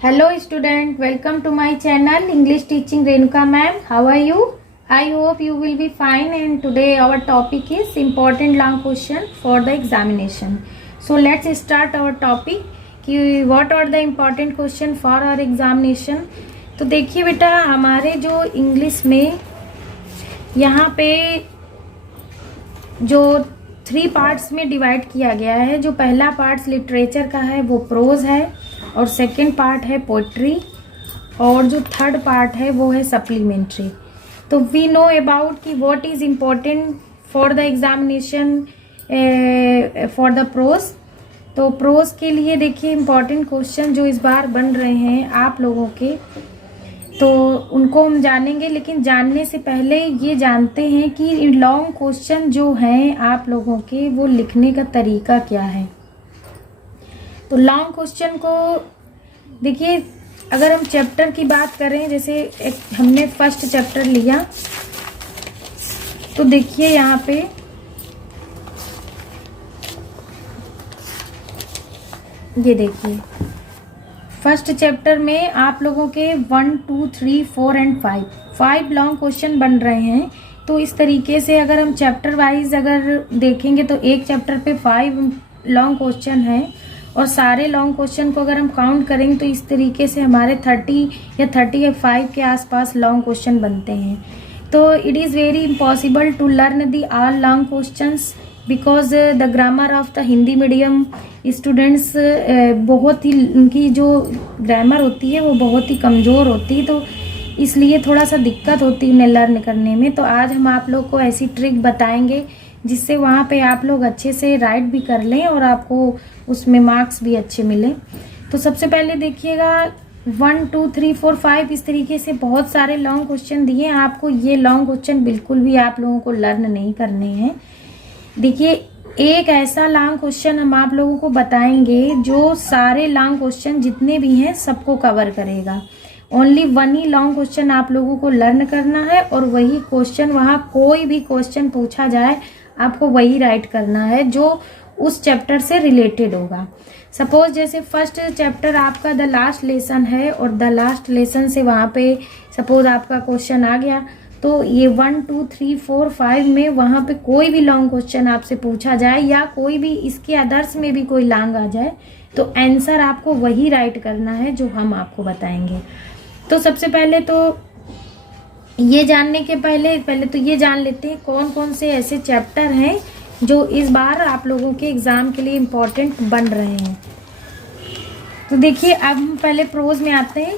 Hello student, welcome to my channel English Teaching Renuka ma'am. How are you? I hope you will be fine, and today our topic is important long question for the examination. So let's start our topic कि what are the important question for our examination. तो देखिए बेटा, हमारे जो English में यहाँ पे जो 3 पार्ट्स में डिवाइड किया गया है। जो पहला पार्ट लिटरेचर का है वो प्रोज है, और सेकेंड पार्ट है पोइट्री, और जो थर्ड पार्ट है वो है सप्लीमेंट्री। तो वी नो अबाउट कि what is important for the examination for the prose. तो प्रोज के लिए देखिए इम्पोर्टेंट क्वेश्चन जो इस बार बन रहे हैं आप लोगों के, तो उनको हम जानेंगे। लेकिन जानने से पहले ये जानते हैं कि लॉन्ग क्वेश्चन जो हैं आप लोगों के, वो लिखने का तरीका क्या है। तो लॉन्ग क्वेश्चन को देखिए, अगर हम चैप्टर की बात करें, जैसे हमने फर्स्ट चैप्टर लिया, तो देखिए यहाँ पे ये देखिए फर्स्ट चैप्टर में आप लोगों के 1, 2, 3, 4 एंड 5 लॉन्ग क्वेश्चन बन रहे हैं। तो इस तरीके से अगर हम चैप्टर वाइज अगर देखेंगे तो एक चैप्टर पे 5 लॉन्ग क्वेश्चन है, और सारे लॉन्ग क्वेश्चन को अगर हम काउंट करेंगे तो इस तरीके से हमारे 30 या 35 के आसपास लॉन्ग क्वेश्चन बनते हैं। तो it is very impossible to learn the all long questions because the grammar of the Hindi medium students बहुत ही, उनकी जो ग्रामर होती है वो बहुत ही कमज़ोर होती है, तो इसलिए थोड़ा सा दिक्कत होती है उन्हें लर्न करने में। तो आज हम आप लोग को ऐसी ट्रिक बताएंगे जिससे वहाँ पे आप लोग अच्छे से राइट भी कर लें और आपको उसमें मार्क्स भी अच्छे मिले। तो सबसे पहले देखिएगा 1, 2, 3, 4, 5 इस तरीके से बहुत सारे लॉन्ग क्वेश्चन दिए हैं आपको। ये लॉन्ग क्वेश्चन बिल्कुल भी आप लोगों को लर्न नहीं करने हैं। देखिए, एक ऐसा लॉन्ग क्वेश्चन हम आप लोगों को बताएंगे जो सारे लॉन्ग क्वेश्चन जितने भी हैं सबको कवर करेगा। ओनली 1 ही लॉन्ग क्वेश्चन आप लोगों को लर्न करना है, और वही क्वेश्चन, वहाँ कोई भी क्वेश्चन पूछा जाए आपको वही राइट करना है जो उस चैप्टर से रिलेटेड होगा। सपोज जैसे फर्स्ट चैप्टर आपका द लास्ट लेसन है, और द लास्ट लेसन से वहाँ पे सपोज आपका क्वेश्चन आ गया, तो ये 1, 2, 3, 4, 5 में वहाँ पे कोई भी लॉन्ग क्वेश्चन आपसे पूछा जाए, या कोई भी इसके अदर्स में भी कोई लॉन्ग आ जाए, तो आंसर आपको वही राइट करना है जो हम आपको बताएंगे। तो सबसे पहले तो ये जानने के पहले तो ये जान लेते हैं कौन कौन से ऐसे चैप्टर हैं जो इस बार आप लोगों के एग्जाम के लिए इम्पोर्टेंट बन रहे हैं। तो देखिए, अब हम पहले प्रोज में आते हैं।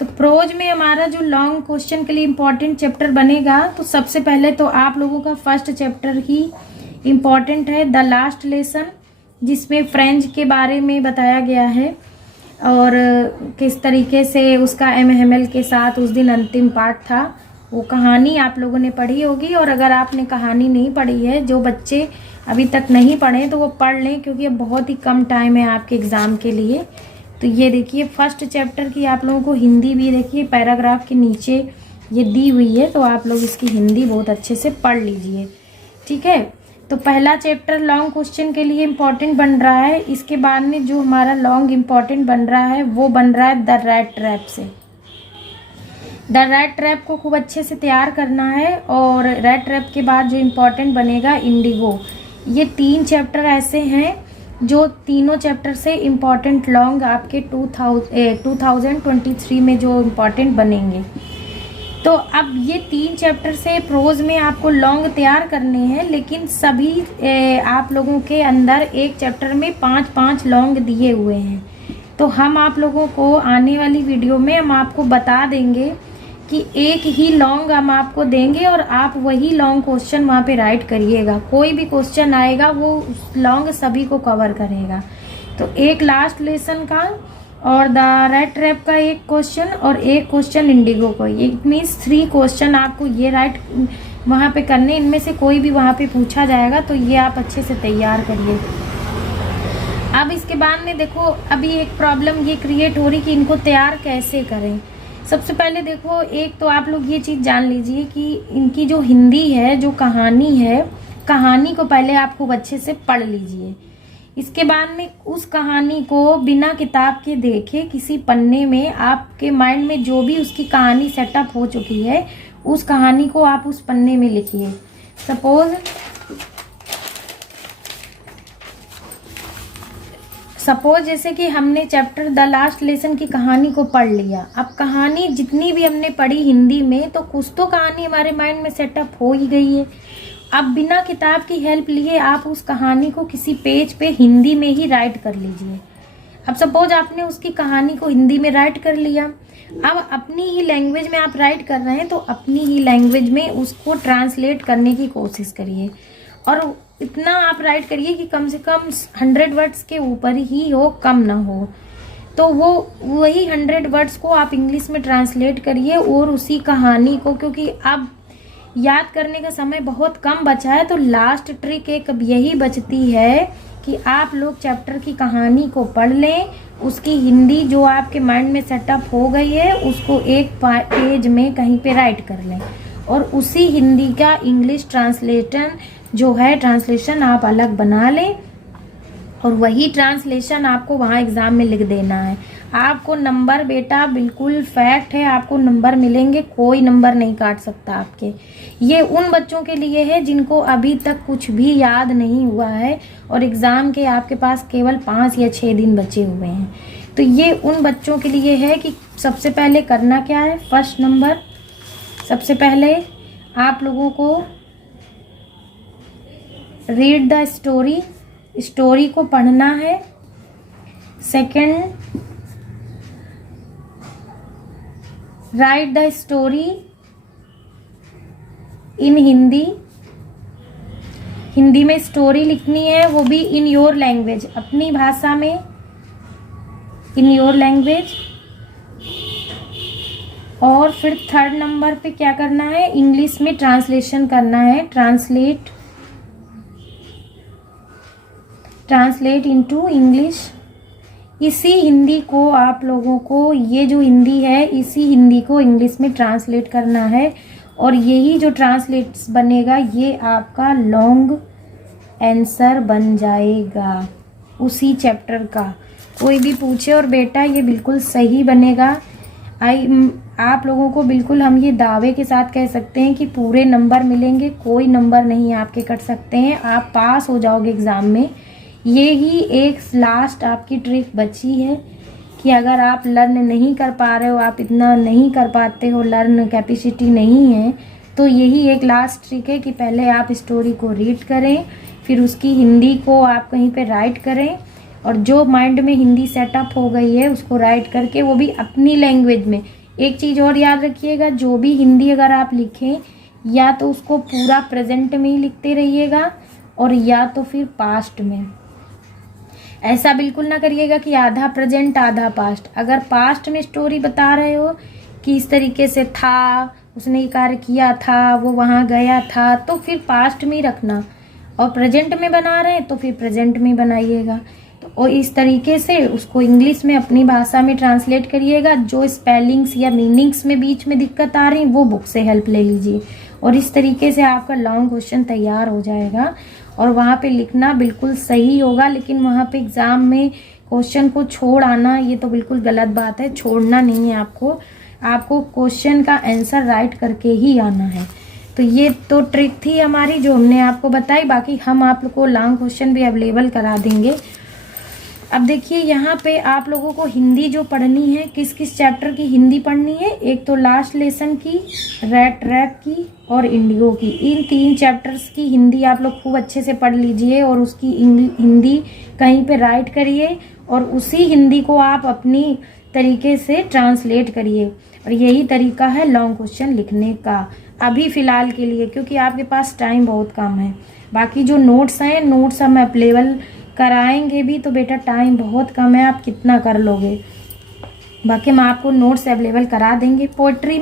तो प्रोज में हमारा जो लॉन्ग क्वेश्चन के लिए इम्पोर्टेंट चैप्टर बनेगा, तो सबसे पहले तो आप लोगों का फर्स्ट चैप्टर ही इम्पोर्टेंट है, द लास्ट लेसन, जिसमें फ्रेंच के बारे में बताया गया है और किस तरीके से उसका MHML के साथ उस दिन अंतिम पार्ट था। वो कहानी आप लोगों ने पढ़ी होगी, और अगर आपने कहानी नहीं पढ़ी है, जो बच्चे अभी तक नहीं पढ़े तो वो पढ़ लें, क्योंकि अब बहुत ही कम टाइम है आपके एग्ज़ाम के लिए। तो ये देखिए फर्स्ट चैप्टर की आप लोगों को हिंदी भी देखिए पैराग्राफ के नीचे ये दी हुई है, तो आप लोग इसकी हिंदी बहुत अच्छे से पढ़ लीजिए, ठीक है। तो पहला चैप्टर लॉन्ग क्वेश्चन के लिए इम्पोर्टेंट बन रहा है। इसके बाद में जो हमारा लॉन्ग इम्पोर्टेंट बन रहा है वो बन रहा है द रैट ट्रैप से। द रैट ट्रैप को खूब अच्छे से तैयार करना है, और रैट ट्रैप के बाद जो इम्पोर्टेंट बनेगा इंडिगो। ये 3 चैप्टर ऐसे हैं जो तीनों चैप्टर से इम्पोर्टेंट लॉन्ग आपके 2023 में जो इम्पोर्टेंट बनेंगे। तो अब ये 3 चैप्टर से प्रोज में आपको लॉन्ग तैयार करने हैं, लेकिन सभी आप लोगों के अंदर एक चैप्टर में 5-5 लॉन्ग दिए हुए हैं। तो हम आप लोगों को आने वाली वीडियो में हम आपको बता देंगे कि एक ही लॉन्ग हम आपको देंगे, और आप वही लॉन्ग क्वेश्चन वहाँ पे राइट करिएगा। कोई भी क्वेश्चन आएगा वो लॉन्ग सभी को कवर करेगा। तो एक लास्ट लेसन का और द रैट ट्रैप का एक क्वेश्चन, और एक क्वेश्चन इंडिगो को। इट मीन्स 3 क्वेश्चन आपको ये राइट वहाँ पे करने। इनमें से कोई भी वहाँ पे पूछा जाएगा, तो ये आप अच्छे से तैयार करिए। अब इसके बाद में देखो, अभी एक प्रॉब्लम ये क्रिएट हो रही कि इनको तैयार कैसे करें। सबसे पहले देखो, एक तो आप लोग ये चीज़ जान लीजिए कि इनकी जो हिंदी है, जो कहानी है, कहानी को पहले आप खूब अच्छे से पढ़ लीजिए। इसके बाद में उस कहानी को बिना किताब के देखे किसी पन्ने में आपके माइंड में जो भी उसकी कहानी सेटअप हो चुकी है उस कहानी को आप उस पन्ने में लिखिए। सपोज जैसे कि हमने चैप्टर द लास्ट लेसन की कहानी को पढ़ लिया। अब कहानी जितनी भी हमने पढ़ी हिंदी में तो कुछ तो कहानी हमारे माइंड में सेटअप हो ही गई है। अब बिना किताब की हेल्प लिए आप उस कहानी को किसी पेज पे हिंदी में ही राइट कर लीजिए। अब सपोज आपने उसकी कहानी को हिंदी में राइट कर लिया, अब अपनी ही लैंग्वेज में आप राइट कर रहे हैं तो अपनी ही लैंग्वेज में उसको ट्रांसलेट करने की कोशिश करिए और इतना आप राइट करिए कि कम से कम 100 वर्ड्स के ऊपर ही हो, कम ना हो। तो वो वही 100 वर्ड्स को आप इंग्लिश में ट्रांसलेट करिए और उसी कहानी को, क्योंकि अब याद करने का समय बहुत कम बचा है तो लास्ट ट्रिक एक यही बचती है कि आप लोग चैप्टर की कहानी को पढ़ लें, उसकी हिंदी जो आपके माइंड में सेटअप हो गई है उसको एक पेज में कहीं पे राइट कर लें और उसी हिंदी का इंग्लिश ट्रांसलेशन आप अलग बना लें और वही ट्रांसलेशन आपको वहाँ एग्जाम में लिख देना है। आपको नंबर बेटा बिल्कुल फैक्ट है, आपको नंबर मिलेंगे, कोई नंबर नहीं काट सकता आपके। ये उन बच्चों के लिए है जिनको अभी तक कुछ भी याद नहीं हुआ है और एग्ज़ाम के आपके पास केवल 5 या 6 दिन बचे हुए हैं। तो ये उन बच्चों के लिए है कि सबसे पहले करना क्या है। फर्स्ट नंबर, सबसे पहले आप लोगों को रीड द स्टोरी को पढ़ना है। Second, right the story in Hindi में स्टोरी लिखनी है, वो भी इन योर लैंग्वेज, अपनी भाषा में, इन योर लैंग्वेज। और फिर थर्ड नंबर पे क्या करना है, इंग्लिश में ट्रांसलेशन करना है, ट्रांसलेट इनटू इंग्लिश। इसी हिंदी को आप लोगों को, ये जो हिंदी है इसी हिंदी को इंग्लिश में ट्रांसलेट करना है और यही जो ट्रांसलेट्स बनेगा ये आपका लॉन्ग आंसर बन जाएगा उसी चैप्टर का। कोई भी पूछे और बेटा ये बिल्कुल सही बनेगा, आप लोगों को बिल्कुल हम ये दावे के साथ कह सकते हैं कि पूरे नंबर मिलेंगे, कोई नंबर नहीं आपके कट सकते हैं, आप पास हो जाओगे एग्ज़ाम में। ये ही एक लास्ट आपकी ट्रिक बची है कि अगर आप लर्न नहीं कर पा रहे हो, आप इतना नहीं कर पाते हो, लर्न कैपेसिटी नहीं है, तो यही एक लास्ट ट्रिक है कि पहले आप स्टोरी को रीड करें, फिर उसकी हिंदी को आप कहीं पे राइट करें और जो माइंड में हिंदी सेटअप हो गई है उसको राइट करके, वो भी अपनी लैंग्वेज में। एक चीज़ और याद रखिएगा, जो भी हिंदी अगर आप लिखें या तो उसको पूरा प्रेजेंट में ही लिखते रहिएगा और या तो फिर पास्ट में। ऐसा बिल्कुल ना करिएगा कि आधा प्रेजेंट आधा पास्ट। अगर पास्ट में स्टोरी बता रहे हो कि इस तरीके से था, उसने ये कार्य किया था, वो वहाँ गया था, तो फिर पास्ट में ही रखना, और प्रेजेंट में बना रहे हैं तो फिर प्रेजेंट में बनाइएगा। तो और इस तरीके से उसको इंग्लिश में अपनी भाषा में ट्रांसलेट करिएगा। जो स्पेलिंग्स या मीनिंग्स में बीच में दिक्कत आ रही वो बुक से हेल्प ले लीजिए और इस तरीके से आपका लॉन्ग क्वेश्चन तैयार हो जाएगा और वहाँ पे लिखना बिल्कुल सही होगा। लेकिन वहाँ पे एग्ज़ाम में क्वेश्चन को छोड़ आना ये तो बिल्कुल गलत बात है, छोड़ना नहीं है आपको क्वेश्चन का आंसर राइट करके ही आना है। तो ये तो ट्रिक थी हमारी जो हमने आपको बताई, बाकी हम आप लोग को लॉन्ग क्वेश्चन भी अवेलेबल करा देंगे। अब देखिए यहाँ पे आप लोगों को हिंदी जो पढ़नी है, किस किस चैप्टर की हिंदी पढ़नी है, एक तो लास्ट लेसन की, रैट रैप की और इंडिगो की। इन 3 चैप्टर्स की हिंदी आप लोग खूब अच्छे से पढ़ लीजिए और उसकी हिंदी कहीं पे राइट करिए और उसी हिंदी को आप अपनी तरीके से ट्रांसलेट करिए। और यही तरीका है लॉन्ग क्वेश्चन लिखने का अभी फ़िलहाल के लिए, क्योंकि आपके पास टाइम बहुत कम है। बाकी जो नोट्स हैं, नोट्स हम अवेलेबल कराएंगे भी, तो बेटा टाइम बहुत कम है, आप कितना कर लोगे। बाकी हम आपको नोट्स अवेलेबल करा देंगे। पोइट्री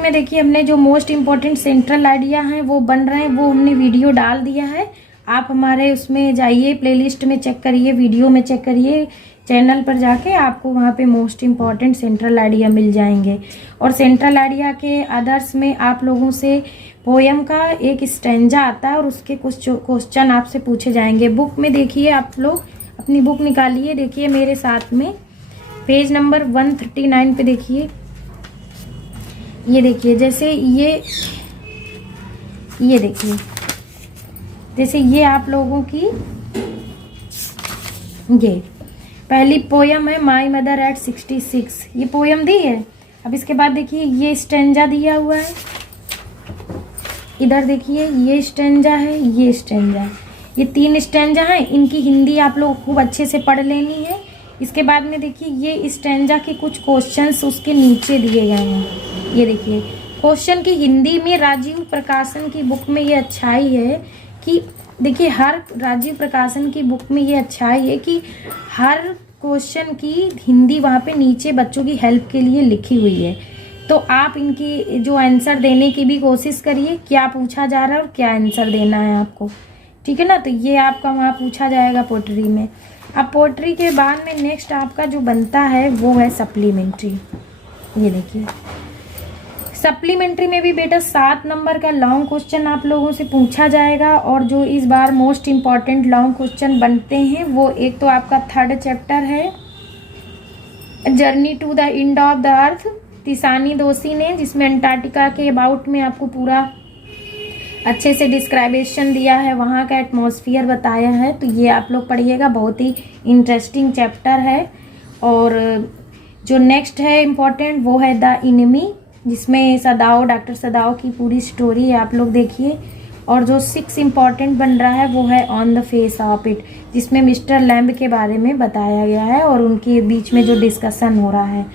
में देखिए हमने जो मोस्ट इम्पॉर्टेंट सेंट्रल आइडिया हैं वो बन रहे हैं, वो हमने वीडियो डाल दिया है। आप हमारे उसमें जाइए, प्लेलिस्ट में चेक करिए, वीडियो में चेक करिए, चैनल पर जाके आपको वहाँ पे मोस्ट इम्पॉर्टेंट सेंट्रल आइडिया मिल जाएंगे। और सेंट्रल आइडिया के अदर्स में आप लोगों से पोयम का एक स्टैंजा आता है और उसके कुछ क्वेश्चन आपसे पूछे जाएंगे। बुक में देखिए, आप लोग अपनी बुक निकालिए, देखिए मेरे साथ में पेज नंबर 139 पे देखिए। ये देखिए, जैसे ये देखिए, जैसे ये आप लोगों की ये पहली पोयम है माई मदर एट 66, ये पोयम दी है। अब इसके बाद देखिए ये स्टैंजा दिया हुआ है, इधर देखिए ये स्टैंजा है, ये स्टैंजा है, ये 3 स्टैंजा हैं। इनकी हिंदी आप लोग खूब अच्छे से पढ़ लेनी है। इसके बाद में देखिए ये स्टैंजा के कुछ क्वेश्चंस उसके नीचे दिए गए हैं। ये देखिए क्वेश्चन की हिंदी में राजीव प्रकाशन की बुक में ये अच्छाई है कि देखिए, हर राजीव प्रकाशन की बुक में ये अच्छाई है कि हर क्वेश्चन की हिंदी वहाँ पे नीचे बच्चों की हेल्प के लिए लिखी हुई है। तो आप इनकी जो आंसर देने की भी कोशिश करिए, क्या पूछा जा रहा है और क्या आंसर देना है आपको, ठीक है ना। तो ये आपका वहाँ पूछा जाएगा पोट्री में। अब पोट्री के बाद में नेक्स्ट आपका जो बनता है वो है सप्लीमेंट्री। ये देखिए सप्लीमेंट्री में भी बेटा 7 नंबर का लॉन्ग क्वेश्चन आप लोगों से पूछा जाएगा। और जो इस बार मोस्ट इम्पॉर्टेंट लॉन्ग क्वेश्चन बनते हैं वो एक तो आपका 3rd चैप्टर है journey to the end of the earth, तिसानी दोषी ने, जिसमें अंटार्कटिका के अबाउट में आपको पूरा अच्छे से डिस्क्राइबेशन दिया है, वहाँ का एटमॉस्फेयर बताया है। तो ये आप लोग पढ़िएगा, बहुत ही इंटरेस्टिंग चैप्टर है। और जो नेक्स्ट है इम्पॉर्टेंट वो है द इनमी, जिसमें सदाओ, डॉक्टर सदाओ की पूरी स्टोरी है, आप लोग देखिए। और जो 6 इम्पॉर्टेंट बन रहा है वो है on the face of it, जिसमें मिस्टर लैम्ब के बारे में बताया गया है और उनके बीच में जो डिस्कशन हो रहा है।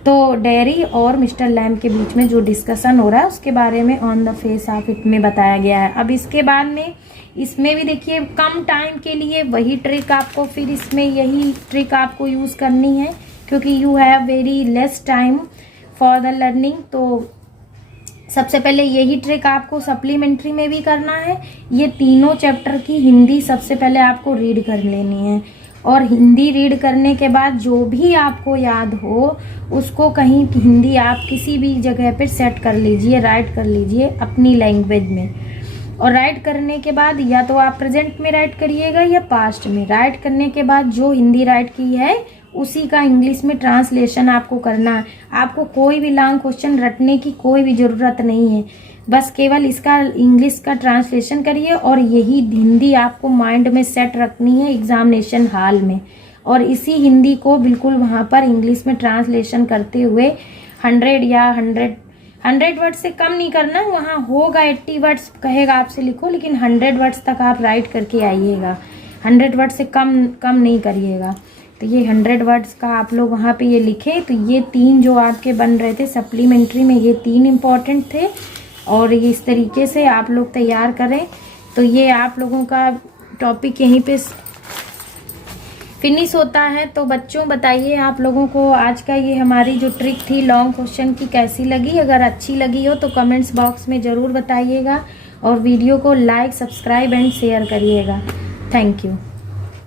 तो डेयरी और मिस्टर लैम्ब के बीच में जो डिस्कशन हो रहा है उसके बारे में on the face of it में बताया गया है। अब इसके बाद में इसमें भी देखिए कम टाइम के लिए वही ट्रिक आपको, फिर इसमें यही ट्रिक आपको यूज़ करनी है क्योंकि you have very less time for the learning. तो सबसे पहले यही ट्रिक आपको सप्लीमेंट्री में भी करना है। ये तीनों चैप्टर की हिंदी सबसे पहले आपको रीड कर लेनी है और हिंदी रीड करने के बाद जो भी आपको याद हो उसको कहीं हिंदी आप किसी भी जगह पर सेट कर लीजिए, राइट कर लीजिए अपनी लैंग्वेज में। और राइट करने के बाद या तो आप प्रेजेंट में राइट करिएगा या पास्ट में। राइट करने के बाद जो हिंदी राइट की है उसी का इंग्लिश में ट्रांसलेशन आपको करना है। आपको कोई भी लॉन्ग क्वेश्चन रटने की कोई भी ज़रूरत नहीं है, बस केवल इसका इंग्लिश का ट्रांसलेशन करिए और यही हिंदी आपको माइंड में सेट रखनी है एग्जामिनेशन हॉल में। और इसी हिंदी को बिल्कुल वहाँ पर इंग्लिश में ट्रांसलेशन करते हुए 100 या 100 वर्ड्स से कम नहीं करना। वहाँ होगा 80 वर्ड्स कहेगा आपसे लिखो, लेकिन 100 वर्ड्स तक आप राइट करके आइएगा। 100 वर्ड से कम नहीं करिएगा। तो ये 100 वर्ड्स का आप लोग वहाँ पे ये लिखें। तो ये 3 जो आपके बन रहे थे सप्लीमेंट्री में, ये 3 इम्पॉर्टेंट थे और ये इस तरीके से आप लोग तैयार करें। तो ये आप लोगों का टॉपिक यहीं पे फिनिश होता है। तो बच्चों बताइए आप लोगों को आज का ये हमारी जो ट्रिक थी लॉन्ग क्वेश्चन की कैसी लगी। अगर अच्छी लगी हो तो कमेंट्स बॉक्स में ज़रूर बताइएगा और वीडियो को लाइक, सब्सक्राइब एंड शेयर करिएगा। Thank you.